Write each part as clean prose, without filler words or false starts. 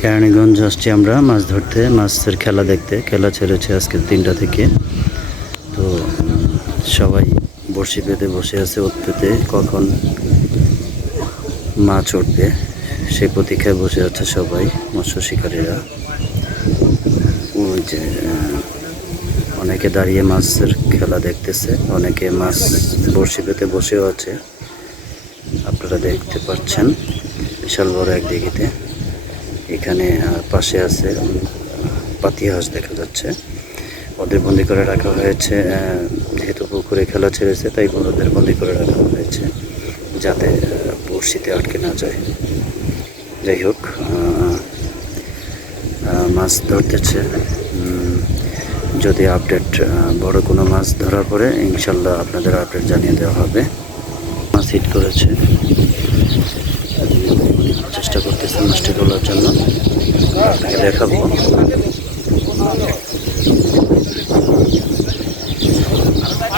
কেরানীগঞ্জ আসছি আমরা মাছ ধরতে, মাছের খেলা দেখতে। খেলা ছেড়েছে আজকে 3টা থেকে। তো সবাই বড়শি পেতে বসে আছে, ওত পেতে কখন মাছ উঠবে সেই প্রতীক্ষায় বসে আছে সবাই মৎস্য শিকারীরা। ওই যে অনেকে দাঁড়িয়ে মাছের খেলা দেখতেছে, অনেকে মাছ বড়শি পেতে বসেও আছে। আপনারা দেখতে পাচ্ছেন বিশাল বড় এক দিঘিতে। এখানে পাশে আছে পাতি হাঁস দেখা যাচ্ছে। ওদের বন্দি করে রাখা হয়েছে, যেহেতু পুকুরে খেলা ছেড়েছে তাই ওদের বন্দি করে রাখা হয়েছে যাতে বড়শিতে আটকে না যায়। যাই হোক, মাছ ধরতেছে। যদি আপডেট বড় কোনো মাছ ধরার পরে ইনশাল্লাহ আপনাদের আপডেট জানিয়ে দেওয়া হবে। মাছ হিট করেছে, চেষ্টা করতেছে মাছটি তোলার জন্য, আপনাকে দেখাবো।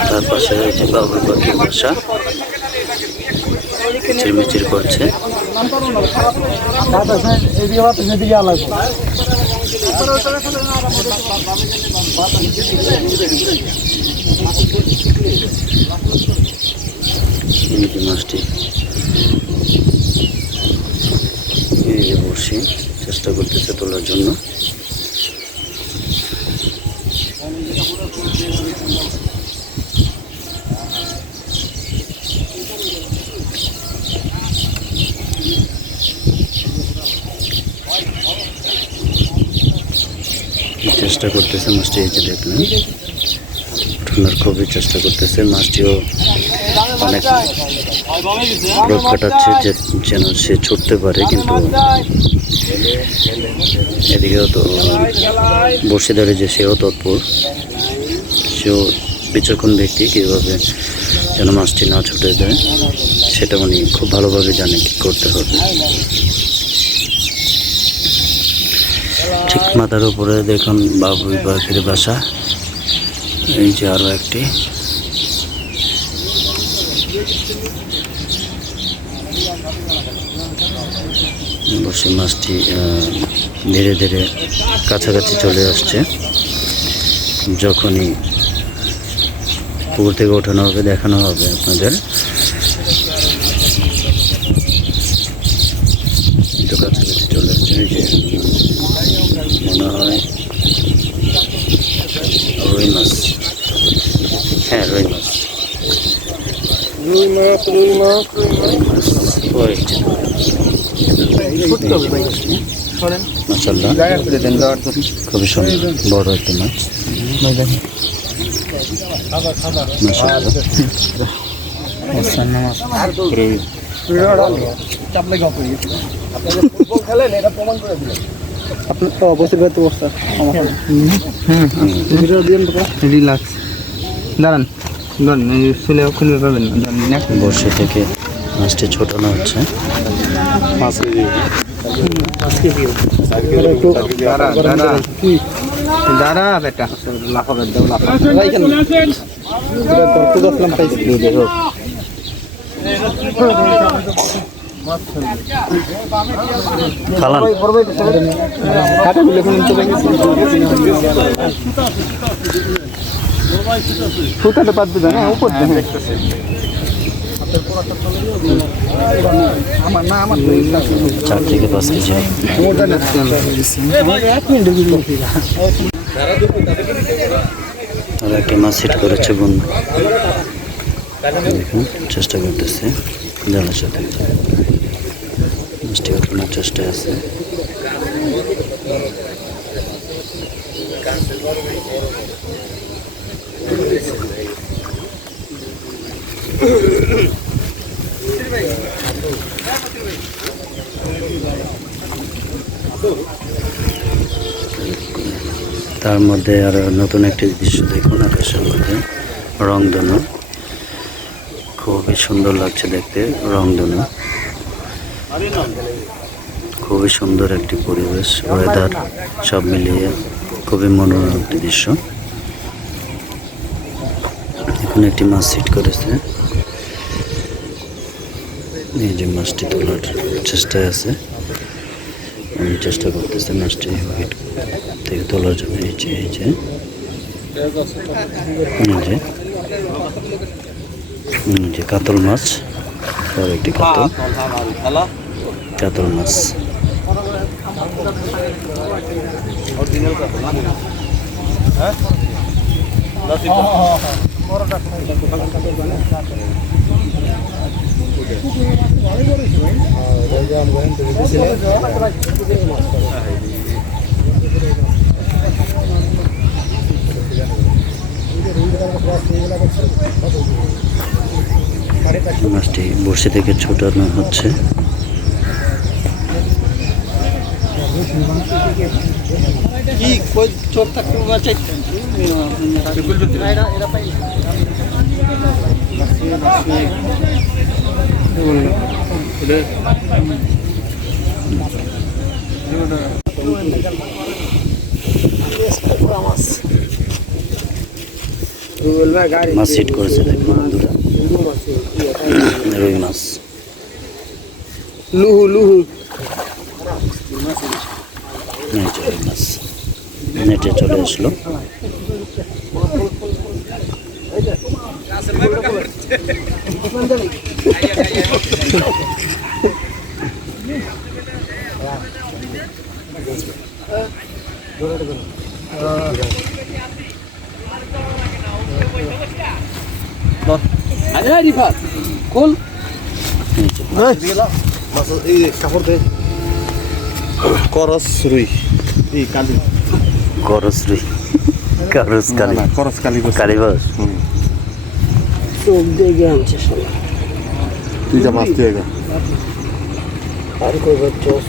তার পাশে রয়েছে বাবুই পাখির বাসা, কিচিরমিচির করছে। মাছটি এই যে বড়শি চেষ্টা করতেছে তোলার জন্য। চেষ্টা করতেছে মাছটি, এই যে দেখলেন ওঠানোর খুবই চেষ্টা করতেছে। মাছটিও অনেক রোগ কাটাচ্ছে যেন সে ছুটতে পারে, কিন্তু এদিকেও তো বর্ষিদারে যে সেও তৎপর, সেও বিচক্ষণ ব্যক্তি, কীভাবে যেন মাছটি না ছুটে যায় সেটা উনি খুব ভালোভাবে জানে কী করতে হবে। ঠিক মাথার উপরে দেখুন বাবুই পাখির বাসা, এই যে আরো একটি। বসে মাছটি ধীরে ধীরে কাছাকাছি চলে আসছে। যখনই পুকুর থেকে ওঠানো হবে দেখানো হবে আপনাদের। একটু কাছাকাছি চলে আসছে, এই যে মনে হয় রুই মাছ। হ্যাঁ, রুই মাছ। মাশাআল্লাহ, খুবই সুন্দর বড় একটা মাছ। বর্ষা থেকে মাছটি ছোটানো হচ্ছে। চার থেকে 5 কেজি আর একটা মাছ হিট করেছে বন্ধু। দেখুন চেষ্টা করতেছে জালের সাথে, মাছটি ওঠানোর চেষ্টায় আছে। তার মধ্যে আর নতুন একটি দৃশ্য দেখুন, আকাশের মধ্যে রংধনু। খুবই সুন্দর লাগছে দেখতে রংধনু, খুবই সুন্দর একটি পরিবেশ, ওয়েদার সব মিলিয়ে খুবই মনোরম একটি দৃশ্য। এখন একটি মাছ হিট করেছে, এই যে মাছটি তোলার চেষ্টায় আছে। আমি চেষ্টা করতেছি মাছটি হোয়াইট থেকে তোলার জন্য। এই যে এই যে কাতল মাছ, আর একটি কাতল মাছ। মাছটি বড়শি থেকে ছোটানো হচ্ছে। মাছ হিট করেছে দেখুন বন্ধুরা, রুই মাছ। লুহু রুই মাছ নেটে চলে আসলো। করস রুই কালি করস রুই, করস কালি, করস কালি কালীবাস। চোখ দেখে আনছে সবাই। তুই যা মাছ দিয়ে গা আর কই বচ্চস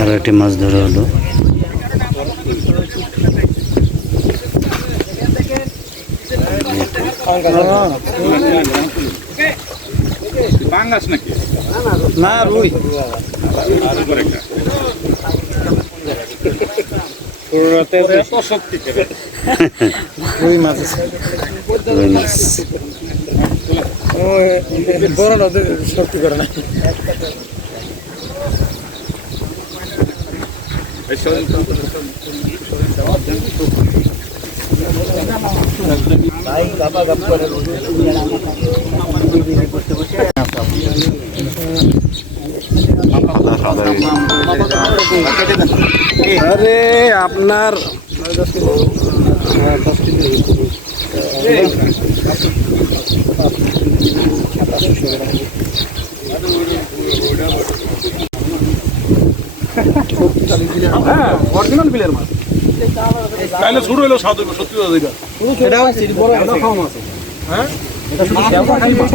আর একটি মাছ ধরা হলো। না রুই রুই মাছ রুই মাছ বড় নদী শক্তি করে না। আরে আপনার অরিজিনাল বিলের মাছ তাইলে শুরু হলো স্বাদ হইব সত্যি কথা এটা এটা বড় একটা খাওয়া মাছ হ্যাঁ এটা শুধু দেওয়া খাই মাছ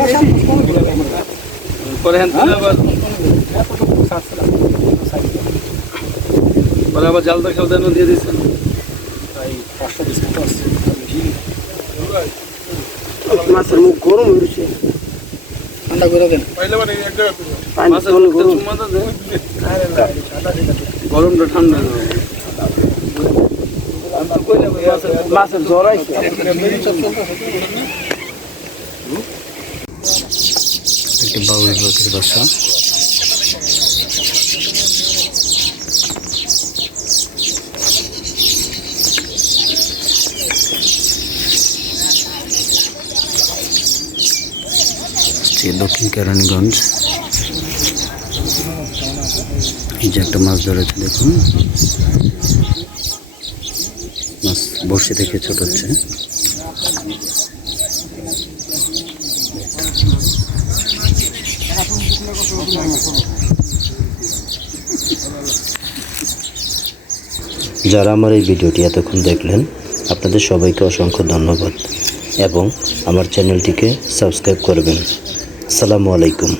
পরে হ্যাঁ বলে আবার জালটা খেলতে দিয়ে দিচ্ছেন মাছের মুখ গরম হয়েছে, ঠান্ডা করে দেন। গরমটা ঠান্ডা মাছের জ্বর আইছে। একটি বাউল পাখির বাসা। দক্ষিণ কেরানীগঞ্জ। এই যে একটা মাছ ধরেছে দেখুন, মাছ বড়শি থেকে ছোট হচ্ছে। যারা আমার এই ভিডিওটি এতক্ষণ দেখলেন আপনাদের সবাইকে অসংখ্য ধন্যবাদ এবং আমার চ্যানেলটিকে সাবস্ক্রাইব করবেন। আসসালামু আলাইকুম।